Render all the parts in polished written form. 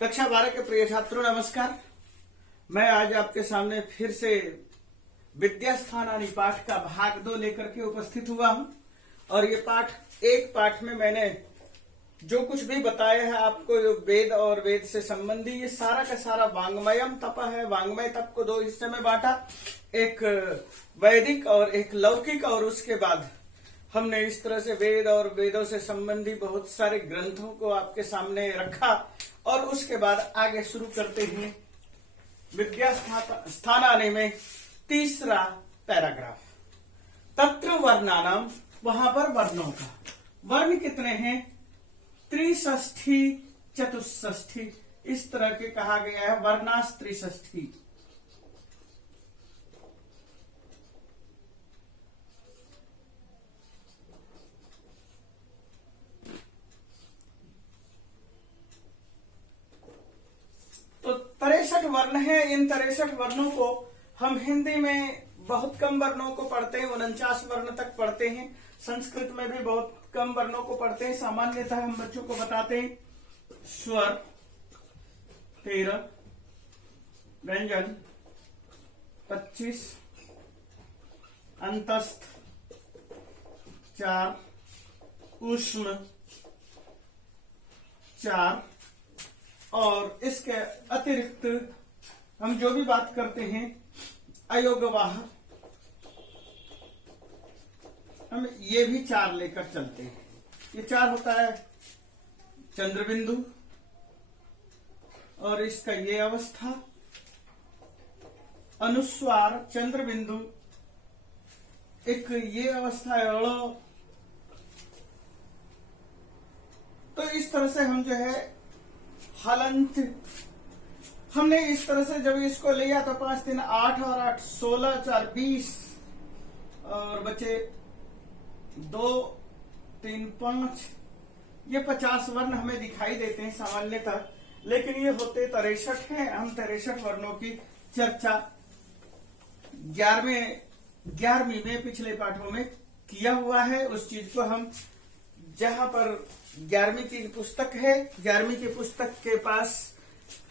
कक्षा 12 के प्रिय छात्रों नमस्कार। मैं आज आपके सामने फिर से विद्या स्थानानि पाठ का भाग 2 लेकर के उपस्थित हुआ हूं। और ये एक पाठ में मैंने जो कुछ भी बताया है आपको, वेद और वेद से संबंधी ये सारा का सारा वांग्मयम तप है। वांग्मय तप को 2 हिस्से में बांटा, एक वैदिक और एक लौकिक। और उसके बाद हमने इस तरह से वेद और वेदों से संबंधी बहुत सारे ग्रंथों को आपके सामने रखा। और उसके बाद आगे शुरू करते हैं विद्या स्थानानि में तीसरा पैराग्राफ। तत्र वर्णानाम, वहां पर वर्णों का, वर्ण कितने हैं? त्रिषष्ठी चतुष्षष्ठी, इस तरह के कहा गया है। वर्णास त्रिषष्ठी। तो 63 वर्ण है। इन 63 वर्णों को हम हिंदी में बहुत कम वर्णों को पढ़ते हैं, 49 वर्ण तक पढ़ते हैं। संस्कृत में भी बहुत कम वर्णों को पढ़ते हैं। सामान्यतः हम बच्चों को बताते हैं स्वर 13, व्यंजन 25, अंतस्थ 4, ऊष्म 4। और इसके अतिरिक्त हम जो भी बात करते हैं अयोगवाह, हम ये भी 4 लेकर चलते हैं। ये 4 होता है चंद्रबिंदु, और इसका ये अवस्था अनुस्वार चंद्रबिंदु, एक ये अवस्था है अड़ो। तो इस तरह से हम जो है हलंत, हमने इस तरह से जब इसको लिया तो 5 3 8 और 8 16 4 20 और बचे 2 3 5, ये 50 वर्ण हमें दिखाई देते हैं सामान्यतः। लेकिन ये होते 63 हैं। हम 63 वर्णों की चर्चा 11वीं में पिछले पाठों में किया हुआ है। उस चीज को हम जहां पर 11वीं की पुस्तक है, 11वीं की पुस्तक के पास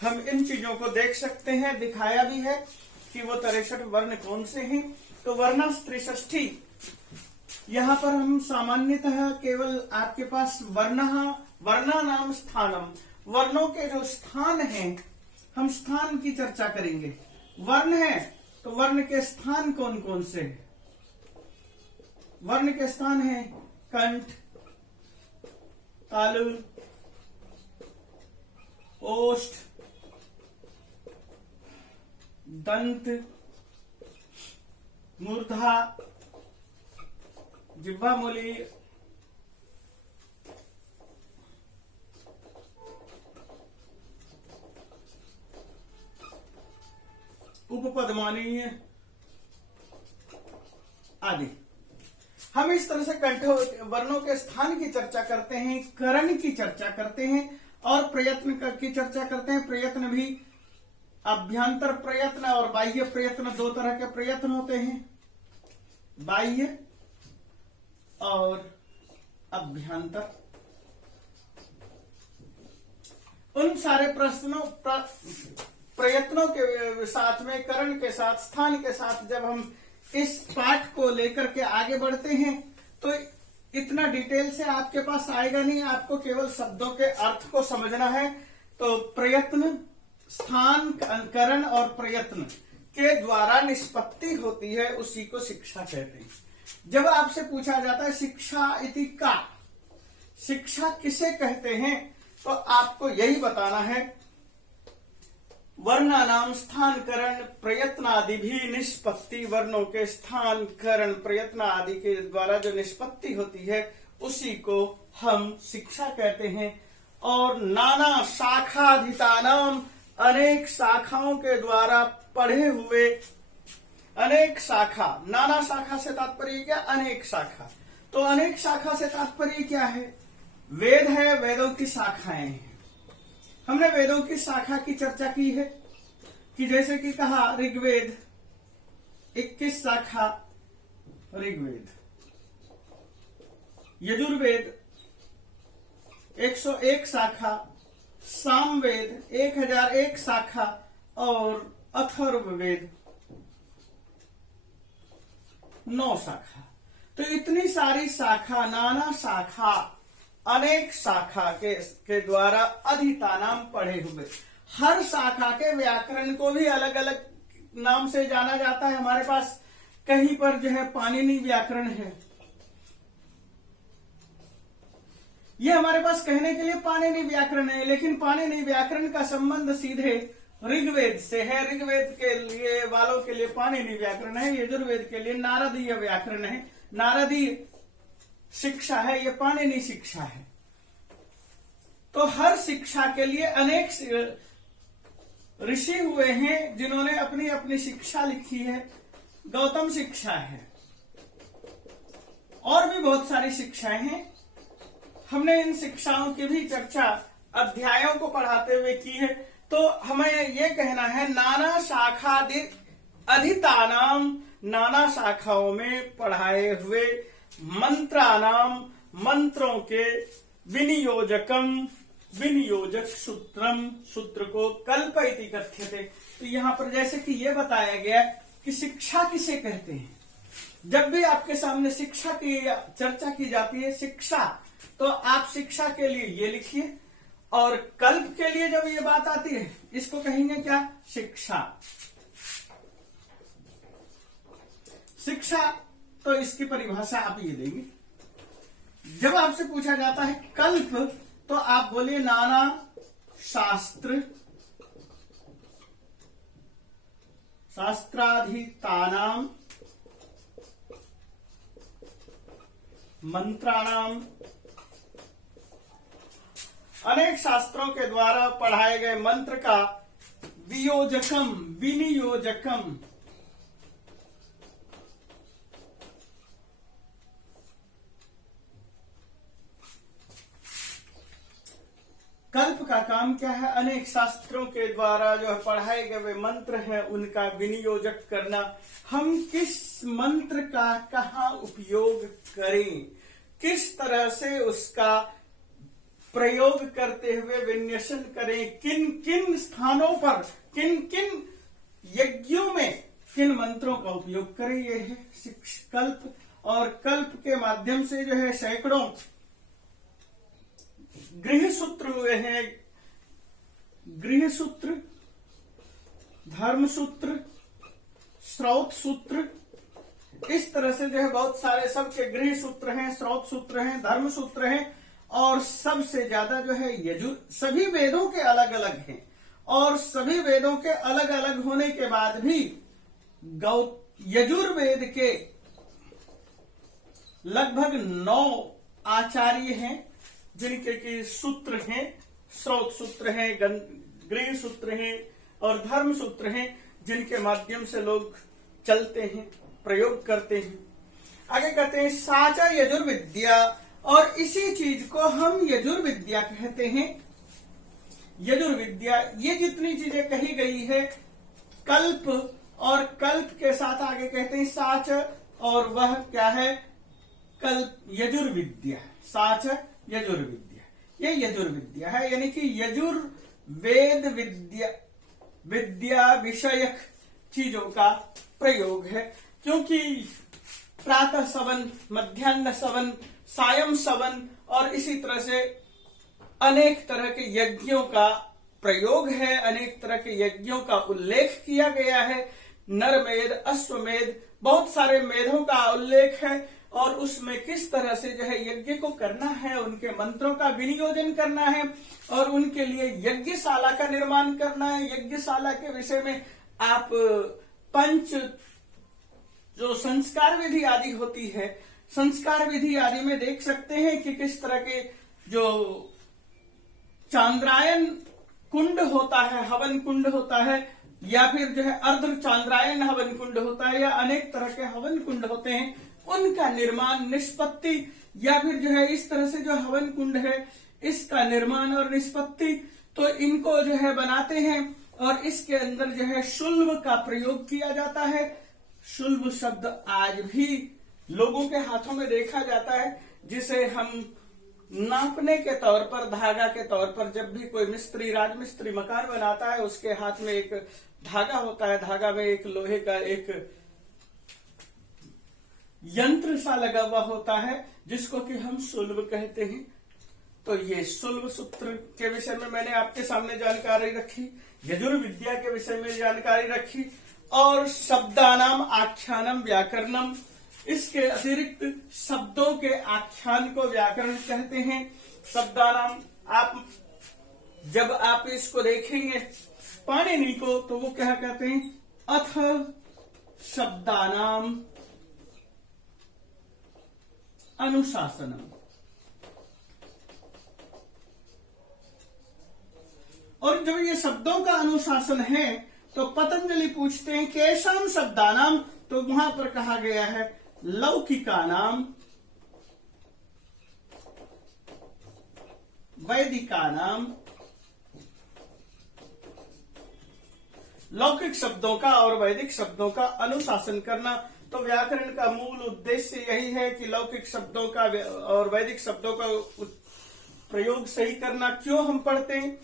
हम इन चीजों को देख सकते हैं। दिखाया भी है कि वो 63 वर्ण कौन से हैं। तो वर्णास त्रिषष्ठी, यहां पर हम सामान्यतः केवल आपके पास वर्णा नाम स्थानम, वर्णों के जो स्थान हैं, हम स्थान की चर्चा करेंगे। वर्ण है तो वर्ण के स्थान कौन कौन से हैं? वर्ण के स्थान हैं कंठ, तालु, ओष्ठ, दंत, मूर्धा, जिह्वा मूली, उपपद्मानीय आदि। हम इस तरह से कंठ वर्णों के स्थान की चर्चा करते हैं, करण की चर्चा करते हैं और प्रयत्न की चर्चा करते हैं। प्रयत्न भी अभ्यंतर प्रयत्न और बाह्य प्रयत्न, 2 तरह के प्रयत्न होते हैं, बाह्य और अभ्यंतर। उन सारे प्रयत्नों के साथ में, करण के साथ, स्थान के साथ जब हम इस पाठ को लेकर के आगे बढ़ते हैं तो इतना डिटेल से आपके पास आएगा नहीं। आपको केवल शब्दों के अर्थ को समझना है। तो प्रयत्न, स्थान, करण और प्रयत्न के द्वारा निष्पत्ति होती है, उसी को शिक्षा कहते हैं। जब आपसे पूछा जाता है शिक्षा इति का, शिक्षा किसे कहते हैं, तो आपको यही बताना है वर्णानाम स्थान करण प्रयत्न आदि भी निष्पत्ति, वर्णों के स्थान करण प्रयत्न आदि के द्वारा जो निष्पत्ति होती है उसी को हम शिक्षा कहते हैं। और नाना शाखाधितानाम, अनेक शाखाओं के द्वारा पढ़े हुए, अनेक शाखा, नाना शाखा से तात्पर्य क्या? अनेक शाखा। तो अनेक शाखा से तात्पर्य क्या है? वेद है, वेदों की शाखाएं हैं। हमने वेदों की शाखा की चर्चा की है कि जैसे कि कहा ऋग्वेद 21 शाखा ऋग्वेद, यजुर्वेद 101 शाखा, सामवेद 1001 शाखा और अथर्ववेद 9 शाखा। तो इतनी सारी शाखा, नाना शाखा, अनेक शाखा के द्वारा अधितानाम पढ़े हुए। हर शाखा के व्याकरण को भी अलग अलग नाम से जाना जाता है। हमारे पास कहीं पर जो है पाणिनि व्याकरण है, ये हमारे पास कहने के लिए पाणिनि व्याकरण है, लेकिन पाणिनि व्याकरण का संबंध सीधे ऋग्वेद से है। ऋग्वेद के लिए वालों के लिए पाणिनि व्याकरण है, यजुर्वेद के लिए नारदीय व्याकरण है, नारदीय शिक्षा है, ये पाणिनि शिक्षा है। तो हर शिक्षा के लिए अनेक ऋषि हुए हैं जिन्होंने अपनी अपनी शिक्षा लिखी है। गौतम शिक्षा है, और भी बहुत सारी शिक्षाएं हैं। हमने इन शिक्षाओं की भी चर्चा अध्यायों को पढ़ाते हुए की है। तो हमें ये कहना है, नाना शाखादि अधितानाम, नाना शाखाओं में पढ़ाए हुए मंत्रानाम, मंत्रों के विनियोजकम, विनियोजक सूत्रम, सूत्र को कल्प इति कथ्यते। तो यहां पर जैसे कि ये बताया गया कि शिक्षा किसे कहते हैं। जब भी आपके सामने शिक्षा की चर्चा की जाती है, शिक्षा, तो आप शिक्षा के लिए ये लिखिए, और कल्प के लिए जब ये बात आती है, इसको कहेंगे क्या, शिक्षा। शिक्षा, तो इसकी परिभाषा आप ये देंगे। जब आपसे पूछा जाता है कल्प, तो आप बोलिए नाना शास्त्र, शास्त्राधीतानाम, मंत्राणाम, अनेक शास्त्रों के द्वारा पढ़ाए गए मंत्र का वियोजकम, विनियोजकम। कल्प का काम क्या है, अनेक शास्त्रों के द्वारा जो पढ़ाए गए मंत्र हैं उनका विनियोजक करना। हम किस मंत्र का कहाँ उपयोग करें, किस तरह से उसका प्रयोग करते हुए विन्यासन करें, किन किन स्थानों पर, किन किन यज्ञों में किन मंत्रों का उपयोग करें, ये है कल्प। और कल्प के माध्यम से जो है सैकड़ों गृह सूत्र हुए हैं। गृह सूत्र, धर्म सूत्र, स्रोत सूत्र, इस तरह से जो है बहुत सारे सबके गृह सूत्र हैं, स्रोत सूत्र हैं, धर्म सूत्र हैं, और सबसे ज्यादा जो है यजुर। सभी वेदों के अलग अलग हैं, और सभी वेदों के अलग अलग होने के बाद भी यजुर्वेद के लगभग 9 आचार्य हैं, जिनके की सूत्र हैं, स्रोत सूत्र हैं, गृह सूत्र हैं और धर्म सूत्र हैं, जिनके माध्यम से लोग चलते हैं, प्रयोग करते हैं। आगे कहते हैं साचा यजुर्विद्या, और इसी चीज को हम यजुर्विद्या कहते हैं। यजुर्विद्या, ये जितनी चीजें कही गई है कल्प, और कल्प के साथ आगे कहते हैं साच, और वह क्या है, कल्प, यजुर्विद्या। साच यजुर्विद्या, ये यजुर्विद्या है, यानी कि यजुर्वेद विद्या विषयक चीजों का प्रयोग है। क्योंकि प्रातः सवन, मध्याह्न सवन, सायं सवन, और इसी तरह से अनेक तरह के यज्ञों का प्रयोग है, अनेक तरह के यज्ञों का उल्लेख किया गया है। नरमेध, अश्वमेध, बहुत सारे मेधों का उल्लेख है, और उसमें किस तरह से जो है यज्ञ को करना है, उनके मंत्रों का विनियोजन करना है, और उनके लिए यज्ञशाला का निर्माण करना है। यज्ञशाला के विषय में आप पंच जो संस्कार विधि आदि होती है, संस्कार विधि आदि में देख सकते हैं कि किस तरह के जो चांद्रायन कुंड होता है, हवन कुंड होता है, या फिर जो है अर्ध चांद्रायन हवन कुंड होता है, या अनेक तरह के हवन कुंड होते हैं, उनका निर्माण, निष्पत्ति, या फिर जो है इस तरह से जो हवन कुंड है इसका निर्माण और निष्पत्ति, तो इनको जो है बनाते हैं, और इसके अंदर जो है शुल्भ का प्रयोग किया जाता है। शुल्भ शब्द आज भी लोगों के हाथों में देखा जाता है, जिसे हम नापने के तौर पर, धागा के तौर पर, जब भी कोई मिस्त्री, राजमिस्त्री मकान बनाता है, उसके हाथ में एक धागा होता है, धागा में एक लोहे का एक यंत्र सा लगा हुआ होता है जिसको कि हम सुल्ब कहते हैं। तो ये सुल्ब सूत्र के विषय में मैंने आपके सामने जानकारी रखी, यजुर्विद्या के विषय में जानकारी रखी, और शब्दानाम आख्यानम व्याकरणम, इसके अतिरिक्त शब्दों के आख्यान को व्याकरण कहते हैं। शब्दानाम, आप जब आप इसको देखेंगे पाणिनि को, तो वो क्या कहते हैं, अथ शब्दानाम अनुशासनम। और जब ये शब्दों का अनुशासन है तो पतंजलि पूछते हैं केशाम शब्दानाम, तो वहां पर कहा गया है लौकिकानाम, वैदिकानाम। लौकिक शब्दों का और वैदिक शब्दों का अनुशासन करना। तो व्याकरण का मूल उद्देश्य यही है कि लौकिक शब्दों का और वैदिक शब्दों का प्रयोग सही करना। क्यों हम पढ़ते हैं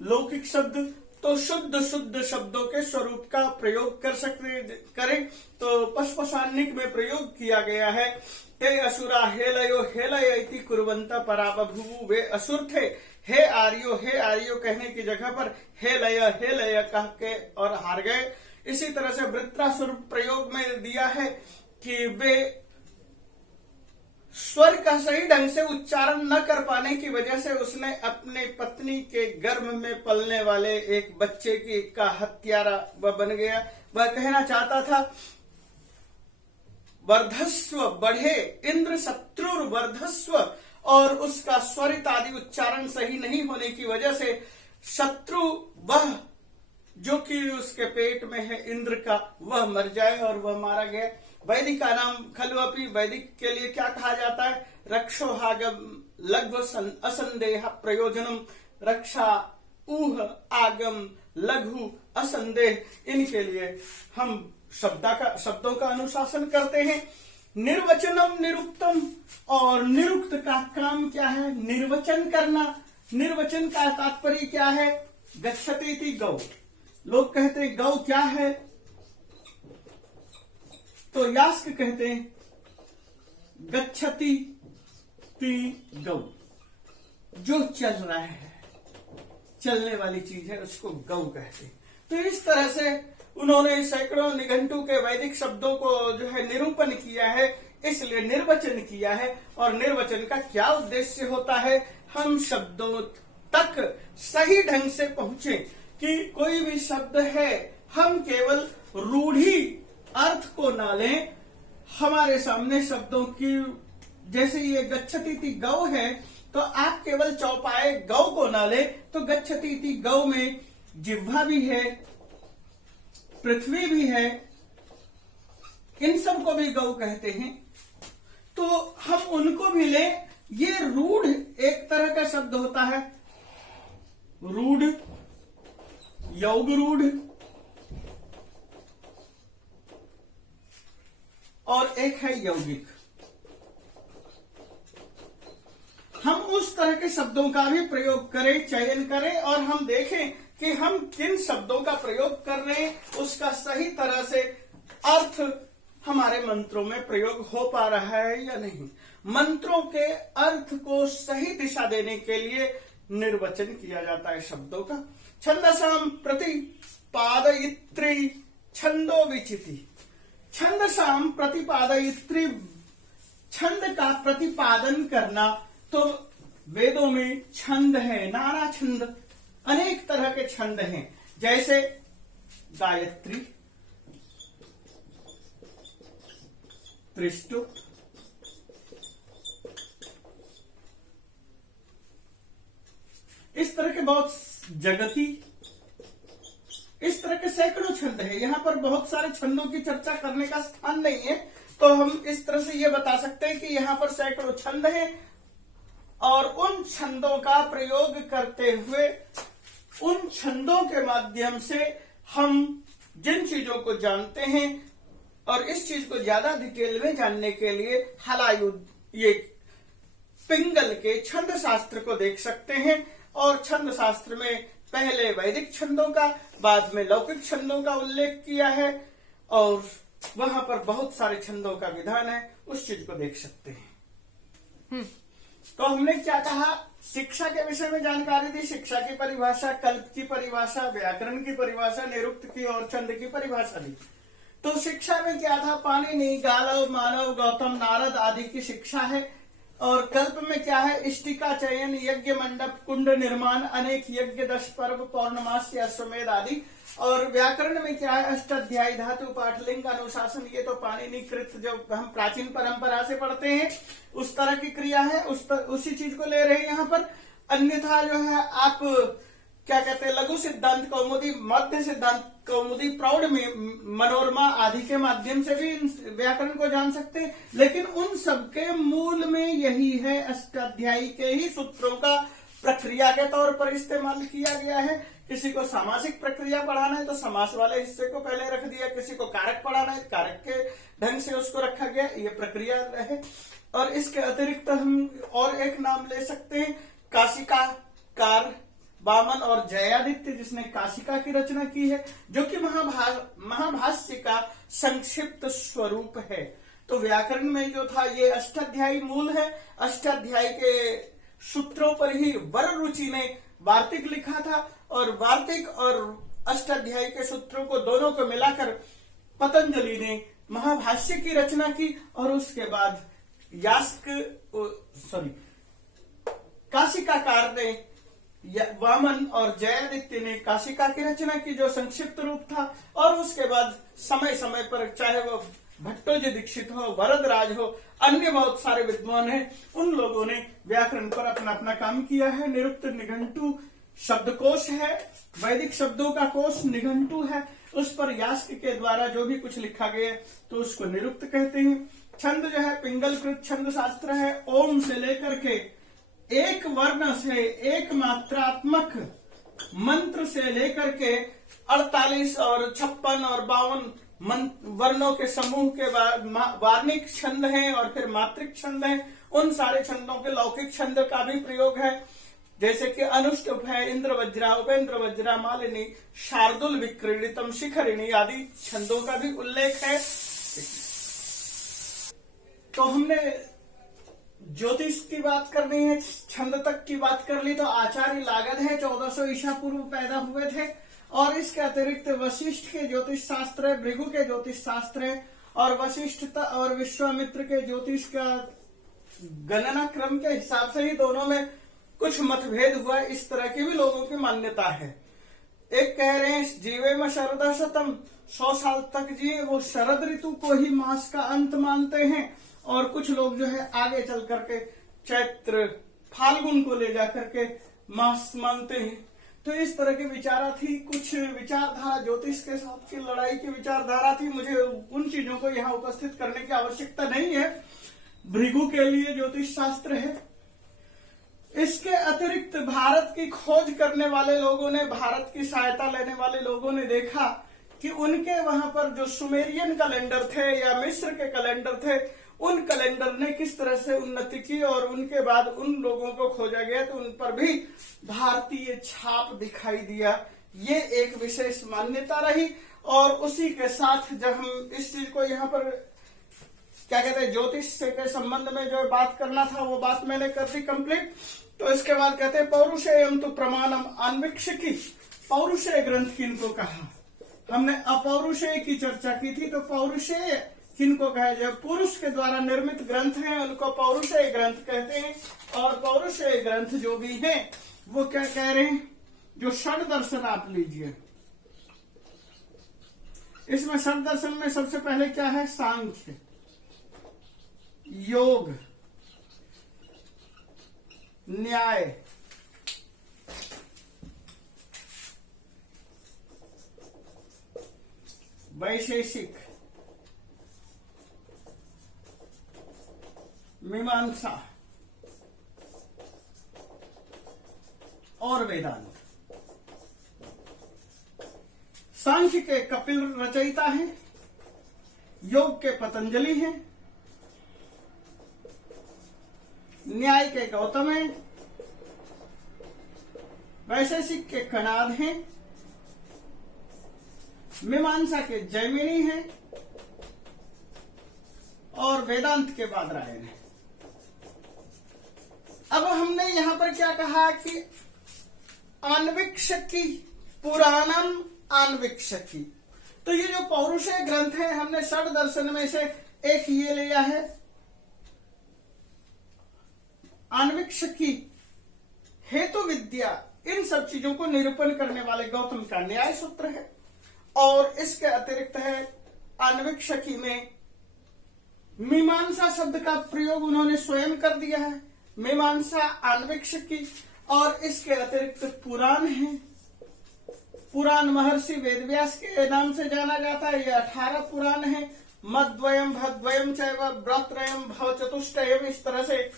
लौकिक शब्द? तो शुद्ध शुद्ध शब्दों के स्वरूप का प्रयोग करें। तो पशपशानिक में प्रयोग किया गया है, हे असुरा हेलयो हेलय इति कुर्वन्ता पराबभुवु, वे असुर थे, हे आर्यो कहने की जगह पर हेलय कह के और हार गए। इसी तरह से वृत्रासुर प्रयोग में दिया है कि वे स्वर का सही ढंग से उच्चारण न कर पाने की वजह से उसने अपने पत्नी के गर्भ में पलने वाले एक बच्चे का हत्यारा वह बन गया। वह कहना चाहता था वर्धस्व, बढ़े, इंद्र शत्रुर वर्धस्व, और उसका स्वरित आदि उच्चारण सही नहीं होने की वजह से शत्रु वह जो कि उसके पेट में है इंद्र का, वह मर जाए, और वह मारा गया। वैदिक का नाम खलुअपि, वैदिक के लिए क्या कहा जाता है, रक्षोहागम लघु असंदेह प्रयोजनम, रक्षा, ऊह, आगम, लघु, असंदेह, इनके लिए हम शब्दों का अनुशासन करते हैं। निर्वचनम निरुक्तम, और निरुक्त का काम क्या है, निर्वचन करना। निर्वचन का तात्पर्य क्या है, गच्छति थी गौ। लोग कहते हैं गौ क्या है, तो यास्क कहते हैं गच्छति ती गौ, जो चल रहा है, चलने वाली चीज है, उसको गौ कहते हैं। तो इस तरह से उन्होंने सैकड़ों निघंटु के वैदिक शब्दों को जो है निरूपण किया है, इसलिए निर्वचन किया है। और निर्वचन का क्या उद्देश्य होता है, हम शब्दों तक सही ढंग से पहुंचे, कि कोई भी शब्द है हम केवल रूढ़ी अर्थ को ना लें। हमारे सामने शब्दों की, जैसे ये गच्छति थी गौ है, तो आप केवल चौपाए गौ को ना ले, तो गच्छति थी गौ में जिह्वा भी है, पृथ्वी भी है, इन सब को भी गौ कहते हैं, तो हम उनको भी लें। ये रूढ़ एक तरह का शब्द होता है, रूढ़, योग रूढ़, और एक है यौगिक। हम उस तरह के शब्दों का भी प्रयोग करें, चयन करें, और हम देखें कि हम किन शब्दों का प्रयोग कर रहे हैं, उसका सही तरह से अर्थ हमारे मंत्रों में प्रयोग हो पा रहा है या नहीं। मंत्रों के अर्थ को सही दिशा देने के लिए निर्वचन किया जाता है शब्दों का। छंदसाम प्रतिपादयित्री छंदो विचिति, छंदसाम प्रतिपादयित्री, छंद का प्रतिपादन करना। तो वेदों में छंद है, नाना छंद, अनेक तरह के छंद हैं, जैसे गायत्री, त्रिष्टुप, इस तरह के बहुत, जगती, इस तरह के सैकड़ों छंद है। यहाँ पर बहुत सारे छंदों की चर्चा करने का स्थान नहीं है, तो हम इस तरह से ये बता सकते हैं कि यहाँ पर सैकड़ों छंद हैं, और उन छंदों का प्रयोग करते हुए, उन छंदों के माध्यम से हम जिन चीजों को जानते हैं, और इस चीज को ज्यादा डिटेल में जानने के लिए हलायुग, ये पिंगल के छंद शास्त्र को देख सकते हैं। और छंद शास्त्र में पहले वैदिक छंदों का, बाद में लौकिक छंदों का उल्लेख किया है और वहां पर बहुत सारे छंदों का विधान है, उस चीज को देख सकते हैं। तो हमने क्या कहा, शिक्षा के विषय में जानकारी दी, शिक्षा की परिभाषा, कल्प की परिभाषा, व्याकरण की परिभाषा, निरुक्त की और छंद की परिभाषा दी। तो शिक्षा में क्या था, पाणिनि, गालव, मानव, गौतम, नारद आदि की शिक्षा है। और कल्प में क्या है, इष्टिका चयन, यज्ञ मंडप, कुंड निर्माण, अनेक यज्ञ, 10 पर्व, पौर्णमास्य, अश्वमेध आदि। और व्याकरण में क्या है, अष्टाध्यायी, धातु पाठ, लिंग, अनुशासन, ये तो पाणिनि कृत जो हम प्राचीन परंपरा से पढ़ते हैं उस तरह की क्रिया है, उसी चीज को ले रहे हैं यहाँ पर। अन्यथा जो है आप क्या कहते हैं, लघु सिद्धांत कौमुदी, मध्य सिद्धांत कौमुदी, प्रौढ़ में मनोरमा आदि के माध्यम से भी व्याकरण को जान सकते हैं। लेकिन उन सबके मूल में यही है, अष्टाध्यायी के ही सूत्रों का प्रक्रिया के तौर पर इस्तेमाल किया गया है। किसी को सामासिक प्रक्रिया पढ़ाना है तो समास वाले हिस्से को पहले रख दिया, किसी को कारक पढ़ाना है कारक के ढंग से उसको रखा गया, ये प्रक्रिया है। और इसके अतिरिक्त हम और एक नाम ले सकते हैं, काशिकाकार वामन और जयादित्य, जिसने काशिका की रचना की है, जो कि महाभाष्य का संक्षिप्त स्वरूप है। तो व्याकरण में जो था ये अष्टाध्यायी मूल है। अष्टाध्यायी के सूत्रों पर ही वररुचि ने वार्तिक लिखा था और वार्तिक और अष्टाध्यायी के सूत्रों को दोनों को मिलाकर पतंजलि ने महाभाष्य की रचना की। और उसके बाद काशिकाकार ने, वामन और जयादित्य ने काशिका की रचना की जो संक्षिप्त रूप था। और उसके बाद समय समय पर, चाहे वो भट्टोजी दीक्षित हो, वरदराज हो, अन्य बहुत सारे विद्वान हैं, उन लोगों ने व्याकरण पर अपना अपना काम किया है। निरुक्त निघंटु शब्दकोश है, वैदिक शब्दों का कोश निघंटु है, उस पर यास्क के द्वारा जो भी कुछ लिखा गया तो उसको निरुक्त कहते हैं। छंद जो है पिंगलकृत छंद शास्त्र है। ओम से लेकर के एक वर्ण से, एक मात्रात्मक मंत्र से लेकर के 48 और 56 और 52 वर्णों के समूह के वार्णिक छंद हैं और फिर मात्रिक छंद हैं। उन सारे छंदों के लौकिक छंद का भी प्रयोग है, जैसे कि अनुष्टुप है, इंद्र वज्रा, उपेंद्र वज्रा, मालिनी, शार्दुल, विक्रीडितम, शिखरिणी आदि छंदों का भी उल्लेख है। तो हमने ज्योतिष की बात करनी है, छंद तक की बात कर ली। तो आचार्य लागध है, 1400 ईसा पूर्व पैदा हुए थे। और इसके अतिरिक्त वशिष्ठ के ज्योतिष शास्त्र है, भृगु के ज्योतिष शास्त्र है, और वशिष्ठ और विश्वामित्र के ज्योतिष का गणना क्रम के हिसाब से ही दोनों में कुछ मतभेद हुआ। इस तरह की भी लोगों की मान्यता है। एक कह रहे हैं जीवे में शरद शतम, 100 साल तक जिए, वो शरद ऋतु को ही मास का अंत मानते हैं। और कुछ लोग जो है आगे चल करके चैत्र फाल्गुन को ले जाकर के मास मानते हैं। तो इस तरह की विचारा थी, कुछ विचारधारा ज्योतिष के साथ की लड़ाई की विचारधारा थी। मुझे उन चीजों को यहाँ उपस्थित करने की आवश्यकता नहीं है। भृगु के लिए ज्योतिष शास्त्र है। इसके अतिरिक्त भारत की खोज करने वाले लोगों ने, भारत की सहायता लेने वाले लोगों ने देखा कि उनके वहां पर जो सुमेरियन कैलेंडर थे या मिस्र के कैलेंडर थे, उन कैलेंडर ने किस तरह से उन्नति की और उनके बाद उन लोगों को खोजा गया तो उन पर भी भारतीय छाप दिखाई दिया। ये एक विशेष मान्यता रही। और उसी के साथ जब हम इस चीज को यहाँ पर क्या कहते हैं, ज्योतिष से के संबंध में जो बात करना था वो बात मैंने कर दी कंप्लीट। तो इसके बाद कहते हैं पौरुषेयम तो प्रमाणम अन्वीक्षिकी। पौरुषेय ग्रंथ किनको कहा, हमने अपौरुषेय की चर्चा की थी। तो पौरुषेय किनको कहा, जो पुरुष के द्वारा निर्मित ग्रंथ हैं उनको पौरुषेय ग्रंथ कहते हैं। और पौरुषेय ग्रंथ जो भी हैं वो क्या कह रहे हैं, जो षड दर्शन आप लीजिए, इसमें षड दर्शन में सबसे पहले क्या है, सांख्य, योग, न्याय, वैशेषिक, मीमांसा और वेदांत। सांख्य के कपिल रचयिता हैं, योग के पतंजलि हैं, न्याय के गौतम हैं, वैशेषिक के कणाद हैं, मीमांसा के जैमिनी हैं और वेदांत के बादरायण हैं। अब हमने यहां पर क्या कहा कि आन्वीक्षकी, पुराणम आन्वीक्षकी। तो ये जो पौरुषेय ग्रंथ है, हमने षड दर्शन में से एक ये लिया है, आन्वीक्षकी, हेतु विद्या, इन सब चीजों को निरूपण करने वाले गौतम का न्याय सूत्र है। और इसके अतिरिक्त है आन्वीक्षकी में मीमांसा शब्द का प्रयोग उन्होंने स्वयं कर दिया है, मीमांसा आन्वीक्षकी। और इसके अतिरिक्त पुराण है, पुराण महर्षि वेदव्यास के नाम से जाना जाता है। ये 18 पुराण है, मद्वयम भद्वयम चैव व्रत्रयम भव चतुष्टयम, इस तरह से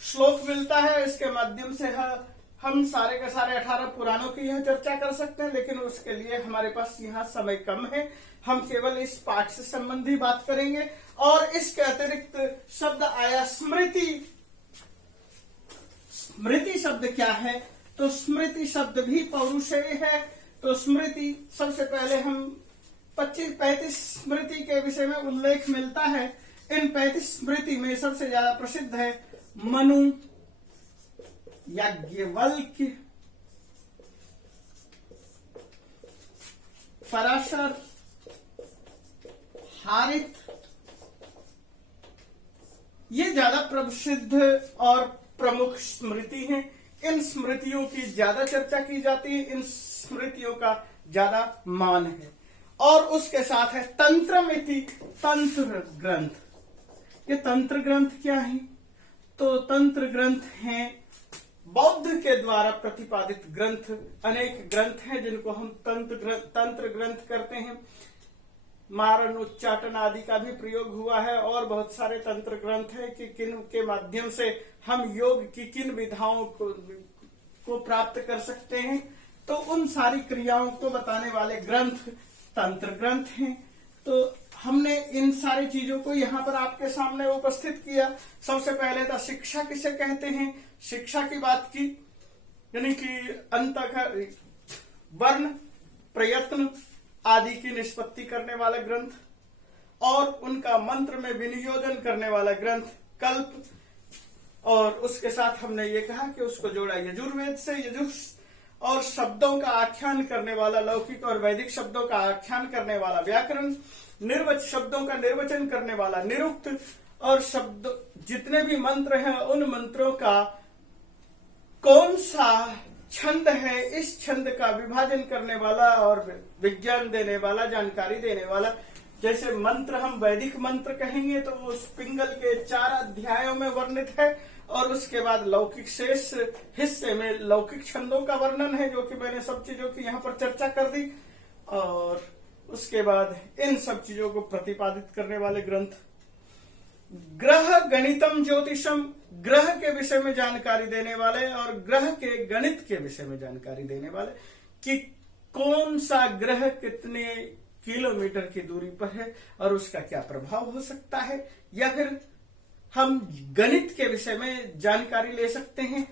श्लोक मिलता है। इसके माध्यम से हम सारे के सारे 18 पुराणों की यह चर्चा कर सकते हैं, लेकिन उसके लिए हमारे पास यहाँ समय कम है। हम केवल इस पाठ से संबंधी बात करेंगे। और इसके अतिरिक्त शब्द आया स्मृति। स्मृति शब्द क्या है? तो स्मृति शब्द भी पौरुषेय है। तो स्मृति, सबसे पहले हम 35 स्मृति के विषय में उल्लेख मिलता है। इन 35 स्मृति में सबसे ज्यादा प्रसिद्ध है मनु, याज्ञवल्क्य, पराशर, हारित। ये ज्यादा प्रसिद्ध और प्रमुख स्मृति हैं। इन स्मृतियों की ज्यादा चर्चा की जाती है, इन स्मृतियों का ज्यादा मान है। और उसके साथ है तंत्रमिति, तंत्र ग्रंथ। ये तंत्र ग्रंथ क्या है? तो तंत्र ग्रंथ हैं बौद्ध के द्वारा प्रतिपादित ग्रंथ। अनेक ग्रंथ हैं जिनको हम तंत्र ग्रंथ करते हैं। मारण, उच्चाटन आदि का भी प्रयोग हुआ है। और बहुत सारे तंत्र ग्रंथ हैं कि किन के माध्यम से हम योग की किन विधाओं को प्राप्त कर सकते हैं। तो उन सारी क्रियाओं को बताने वाले ग्रंथ तंत्र ग्रंथ हैं। तो हमने इन सारी चीजों को यहाँ पर आपके सामने उपस्थित किया। सबसे पहले तो शिक्षा किसे कहते हैं, शिक्षा की बात की, यानी कि अंतःकर, वर्ण, प्रयत्न आदि की निष्पत्ति करने वाला ग्रंथ, और उनका मंत्र में विनियोजन करने वाला ग्रंथ कल्प। और उसके साथ हमने ये कहा कि उसको जोड़ा यजुर्वेद से, यजुष, और शब्दों का आख्यान करने वाला लौकिक और वैदिक शब्दों का आख्यान करने वाला व्याकरण, निर्वचन शब्दों का निर्वचन करने वाला निरुक्त, और शब्द जितने भी मंत्र हैं उन मंत्रों का कौन सा छंद है, इस छंद का विभाजन करने वाला और विज्ञान देने वाला, जानकारी देने वाला। जैसे मंत्र हम वैदिक मंत्र कहेंगे तो वो पिंगल के 4 अध्यायों में वर्णित है। और उसके बाद लौकिक शेष हिस्से में लौकिक छंदों का वर्णन है, जो कि मैंने सब चीजों की यहाँ पर चर्चा कर दी। और उसके बाद इन सब चीजों को प्रतिपादित करने वाले ग्रंथ ग्रह गणितम ज्योतिषम, ग्रह के विषय में जानकारी देने वाले और ग्रह के गणित के विषय में जानकारी देने वाले कि कौन सा ग्रह कितने किलोमीटर की दूरी पर है और उसका क्या प्रभाव हो सकता है। या फिर हम गणित के विषय में जानकारी ले सकते हैं।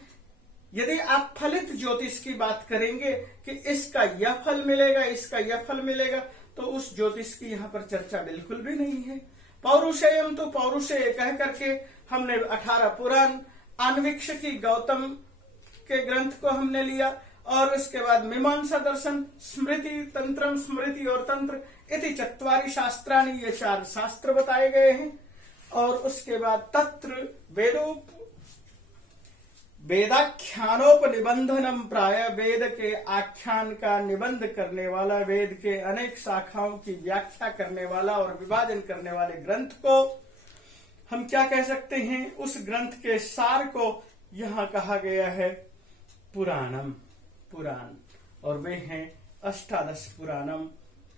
यदि आप फलित ज्योतिष की बात करेंगे कि इसका यह फल मिलेगा, इसका यह फल मिलेगा, तो उस ज्योतिष की यहाँ पर चर्चा बिल्कुल भी नहीं है। पौरुषेयम तो पौरुषेय कह करके हमने 18 पुराण, आन्वीक्षकी गौतम के ग्रंथ को हमने लिया। और उसके बाद मीमांसा दर्शन, स्मृति, तंत्रम, स्मृति और तंत्र इति 4 शास्त्राणि, ये 4 शास्त्र बताए गए हैं। और उसके बाद तत्र वेदाख्यानोपनिबंधनम, प्राय वेद के आख्यान का निबंध करने वाला, वेद के अनेक शाखाओं की व्याख्या करने वाला और विभाजन करने वाले ग्रंथ को हम क्या कह सकते हैं? उस ग्रंथ के सार को यहाँ कहा गया है पुराणम, पुराण। और वे हैं 18 पुराणम।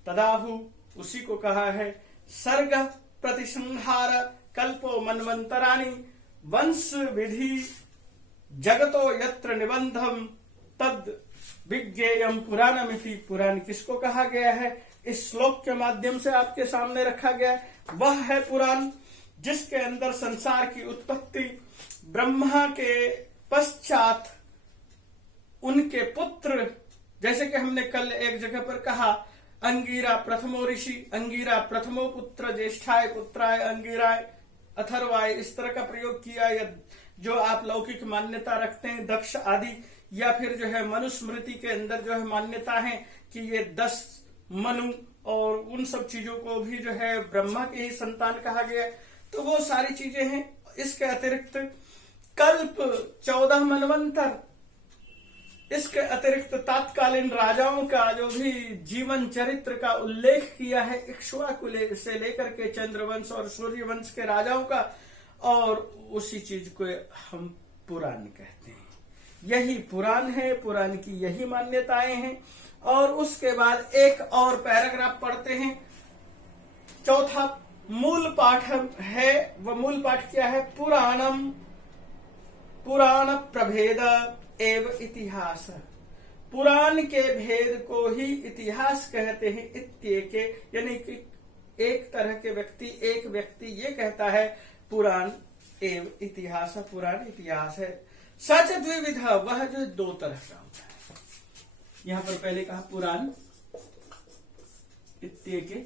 तदाहु, उसी को कहा है सर्ग प्रतिसंहार कल्पो मनवंतराणि, वंश विधि जगतो यत्र निबंधम तद विज्ञेयम पुराणमिति। पुराण किसको कहा गया है? इस श्लोक के माध्यम से आपके सामने रखा गया है। वह है पुराण जिसके अंदर संसार की उत्पत्ति ब्रह्मा के पश्चात उनके पुत्र, जैसे कि हमने कल एक जगह पर कहा, अंगिरा प्रथमो ऋषि, अंगिरा प्रथमो पुत्र, ज्येष्ठाय पुत्राय अंगिराय अथर्वाय, इस तरह का प्रयोग किया। या जो आप लौकिक मान्यता रखते हैं दक्ष आदि, या फिर जो है मनुस्मृति के अंदर जो है मान्यता है कि ये 10 मनु और उन सब चीजों को भी जो है ब्रह्मा के ही संतान कहा गया। तो वो सारी चीजें हैं। इसके अतिरिक्त कल्प 14 मनवंतर, इसके अतिरिक्त तात्कालीन राजाओं का जो भी जीवन चरित्र का उल्लेख किया है, इक्ष्वाकु से लेकर के चंद्रवंश और सूर्यवंश के राजाओं का, और उसी चीज को हम पुराण कहते हैं। यही पुराण है, पुराण की यही मान्यताएं हैं। और उसके बाद एक और पैराग्राफ पढ़ते हैं। चौथा मूल पाठ है, वह मूल पाठ क्या है? पुराणम पुराण प्रभेद एव इतिहास, पुराण के भेद को ही इतिहास कहते हैं। इत्येके, यानी कि एक तरह के व्यक्ति, एक व्यक्ति ये कहता है पुराण एव इतिहास, पुराण इतिहास है। सच द्विविधा, वह जो 2 तरह का होता है। यहां पर पहले कहा पुराण, इत्येके,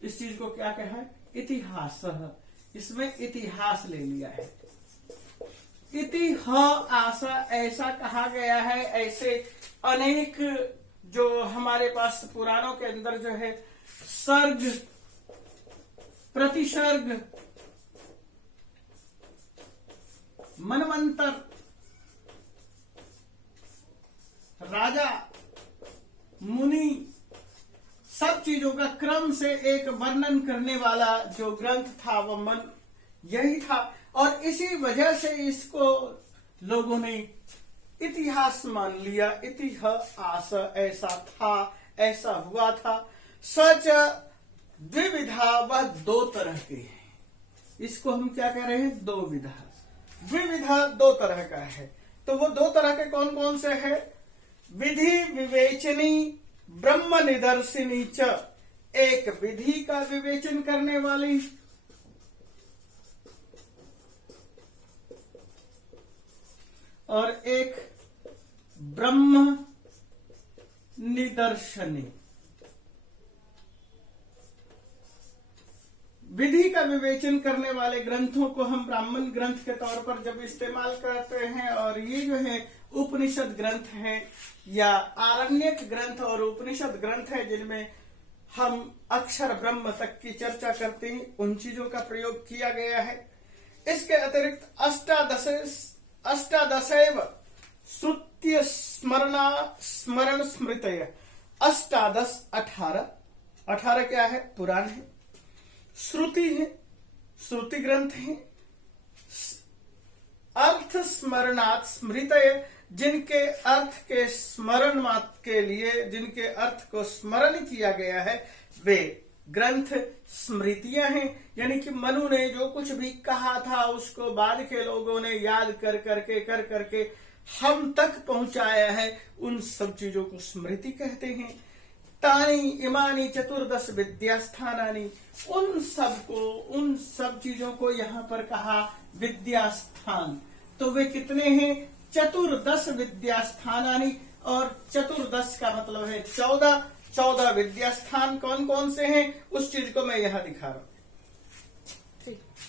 इस चीज को क्या कहा है? इतिहास, इसमें इतिहास ले लिया है। इतिहास ऐसा कहा गया है। ऐसे अनेक जो हमारे पास पुराणों के अंदर जो है सर्ग, प्रतिसर्ग, मनवंतर, राजा, मुनि, सब चीजों का क्रम से एक वर्णन करने वाला जो ग्रंथ था वह मन यही था। और इसी वजह से इसको लोगों ने इतिहास मान लिया। इतिहास ऐसा था, ऐसा हुआ था। सच द्विविधा, वह 2 तरह के हैं। इसको हम क्या कह रहे हैं? 2 विधा। द्विविधा 2 तरह का है। तो वो 2 तरह के कौन कौन से है? विधि विवेचनी ब्रह्म निदर्शिनी च, एक विधि का विवेचन करने वाली, और एक ब्रह्म निदर्शनी। विधि का विवेचन करने वाले ग्रंथों को हम ब्राह्मण ग्रंथ के तौर पर जब इस्तेमाल करते हैं, और ये जो है उपनिषद ग्रंथ है या आरण्यक ग्रंथ और उपनिषद ग्रंथ है जिनमें हम अक्षर ब्रह्म तक की चर्चा करते हैं, उन चीजों का प्रयोग किया गया है। इसके अतिरिक्त अष्टादशैव श्रुत्य स्मरण स्मृतय, 18 क्या है? पुराण है, श्रुति है, श्रुति ग्रंथ है, अर्थ स्मरणात् स्मृतय, जिनके अर्थ के स्मरण मात्र के लिए, जिनके अर्थ को स्मरण किया गया है, वे ग्रंथ स्मृतियां हैं। यानी कि मनु ने जो कुछ भी कहा था उसको बाद के लोगों ने याद कर करके हम तक पहुंचाया है, उन सब चीजों को स्मृति कहते हैं। तानी इमानी 14 विद्यास्थानानि, उन सब चीजों को यहाँ पर कहा विद्यास्थान। तो वे कितने हैं? 14 विद्यास्थानानि, और 14 का मतलब है 14 विद्यास्थान कौन कौन से हैं उस चीज को मैं यहां दिखा रहा हूं।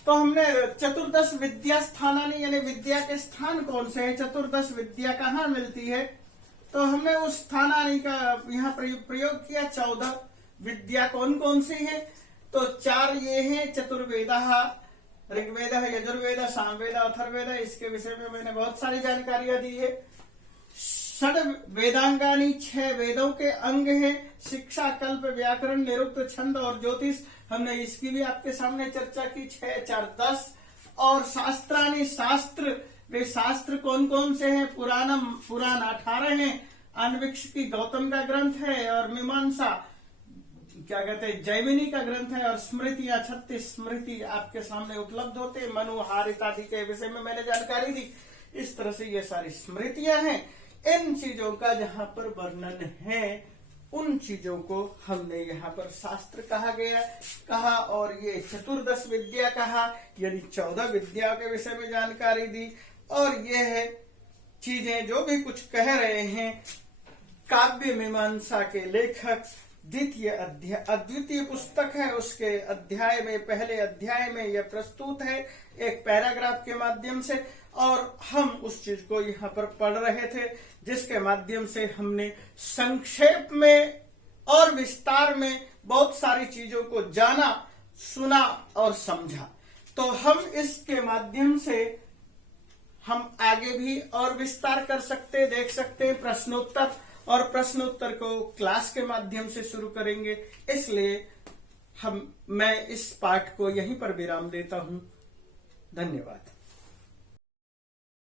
तो हमने 14 विद्यास्थानानि यानी विद्या के स्थान कौन से हैं, 14 विद्या कहाँ मिलती है, तो हमने उस स्थानानि का यहाँ प्रयोग किया। 14 विद्या कौन कौन सी है, तो 4 ये हैं। चतुर्वेद, ऋग्वेद, यजुर्वेद, सामवेद, अथर्ववेद, इसके विषय में मैंने बहुत सारी जानकारियां दी है। 6 वेदांगानी, 6 वेदों के अंग हैं। शिक्षा, कल्प, व्याकरण, निरुक्त, छंद और ज्योतिष, हमने इसकी भी आपके सामने चर्चा की। 6, 4, 10। और शास्त्रानी, शास्त्र, वे शास्त्र कौन कौन से हैं? पुराण 18 हैं। अन्विक्ष की गौतम का ग्रंथ है, और मीमांसा क्या कहते हैं जैमिनी का ग्रंथ है। और स्मृतियां 36 स्मृति आपके सामने उपलब्ध होते हैं। मनु, हारित आदि के विषय में मैंने जानकारी दी। इस तरह से ये सारी स्मृतियां हैं। इन चीजों का जहां पर वर्णन है उन चीजों को हमने यहाँ पर शास्त्र कहा और ये चतुर्दश विद्या कहा, यानी 14 विद्या के विषय में जानकारी दी। और ये है चीजें जो भी कुछ कह रहे हैं काव्य मीमांसा के लेखक अद्वितीय पुस्तक है, उसके पहले अध्याय में यह प्रस्तुत है एक पैराग्राफ के माध्यम से, और हम उस चीज को यहाँ पर पढ़ रहे थे जिसके माध्यम से हमने संक्षेप में और विस्तार में बहुत सारी चीजों को जाना, सुना और समझा। तो हम इसके माध्यम से हम आगे भी और विस्तार कर सकते, देख सकते हैं प्रश्नोत्तर, और प्रश्नोत्तर को क्लास के माध्यम से शुरू करेंगे। इसलिए मैं इस पाठ को यहीं पर विराम देता हूं। धन्यवाद।